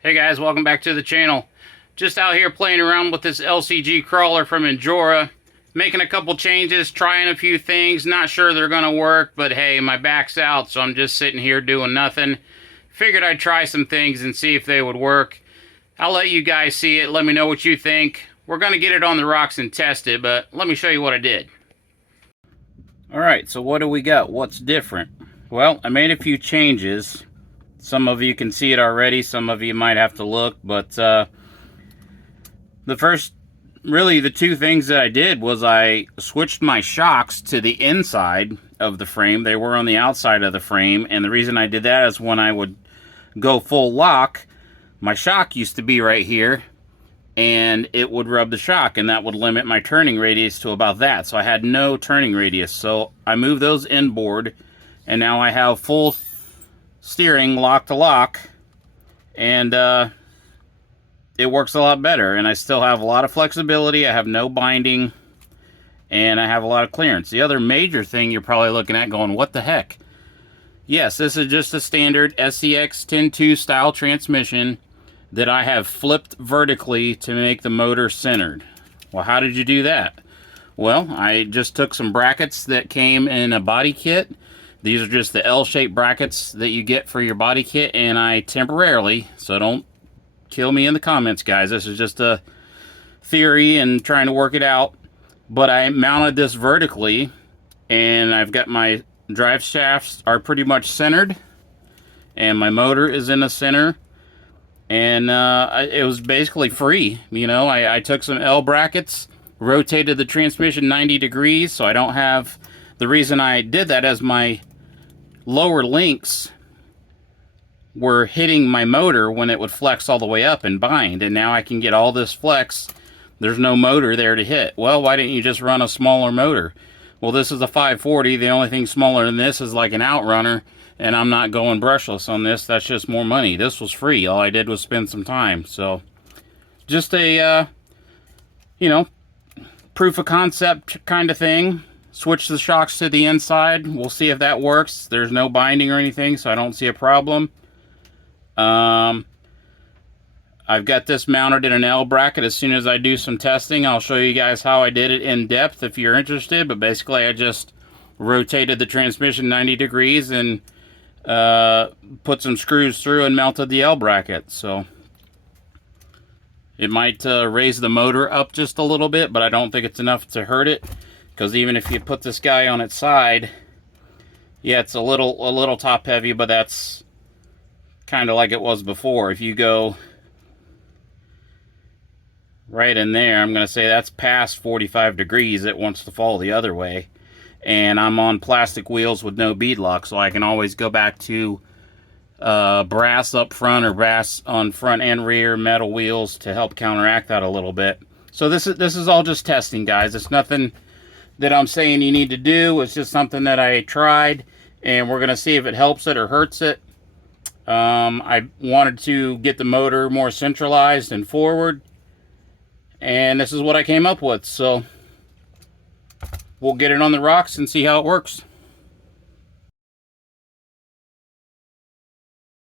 Hey guys, welcome back to the channel. Just out here playing around with this LCG crawler from Injora. Making a couple changes, trying a few things. Not sure they're going to work, but hey, my back's out, so I'm just sitting here doing nothing. Figured I'd try some things and see if they would work. I'll let you guys see it. Let me know what you think. We're going to get it on the rocks and test it, but let me show you what I did. Alright, so what do we got? What's different? Well, I made a few changes. Some of you can see it already, some of you might have to look, but the two things that I did was I switched my shocks to the inside of the frame. They were on the outside of the frame, and the reason I did that is when I would go full lock, my shock used to be right here, and it would rub the shock, and that would limit my turning radius to about that. So I had no turning radius, so I moved those inboard, and now I have full steering lock to lock, and it works a lot better, and I still have a lot of flexibility. I have no binding, and I have a lot of clearance. The other major thing you're probably looking at going, what the heck? Yes, this is just a standard SCX 10.2 style transmission that I have flipped vertically to make the motor centered. Well, how did you do that? Well, I just took some brackets that came in a body kit. These are just the L-shaped brackets that you get for your body kit, and I temporarily, so don't kill me in the comments, guys. This is just a theory and trying to work it out. But I mounted this vertically, and I've got my drive shafts are pretty much centered, and my motor is in the center, and it was basically free. You know, I took some L brackets, rotated the transmission 90 degrees, so I don't have... The reason I did that is my lower links were hitting my motor when it would flex all the way up and bind, and now I can get all this flex. There's no motor there to hit. Well, why didn't you just run a smaller motor? Well, this is a 540. The only thing smaller than this is like an Outrunner, and I'm not going brushless on this. That's just more money. This was free. All I did was spend some time. So just a you know, proof of concept kind of thing. Switch the shocks to the inside. We'll see if that works. There's no binding or anything, so I don't see a problem. I've got this mounted in an L bracket. As soon as I do some testing, I'll show you guys how I did it in depth if you're interested. But basically, I just rotated the transmission 90 degrees and put some screws through and mounted the L bracket. So it might raise the motor up just a little bit, but I don't think it's enough to hurt it. Because even if you put this guy on its side, yeah, it's a little top heavy, but that's kind of like it was before. If you go right in there, I'm going to say that's past 45 degrees. It wants to fall the other way. And I'm on plastic wheels with no bead lock, so I can always go back to brass up front or brass on front and rear metal wheels to help counteract that a little bit. So this is all just testing, guys. It's nothing that I'm saying you need to do. It's just something that I tried, and we're going to see if it helps it or hurts it. I wanted to get the motor more centralized and forward, and this is what I came up with. So we'll get it on the rocks and see how it works.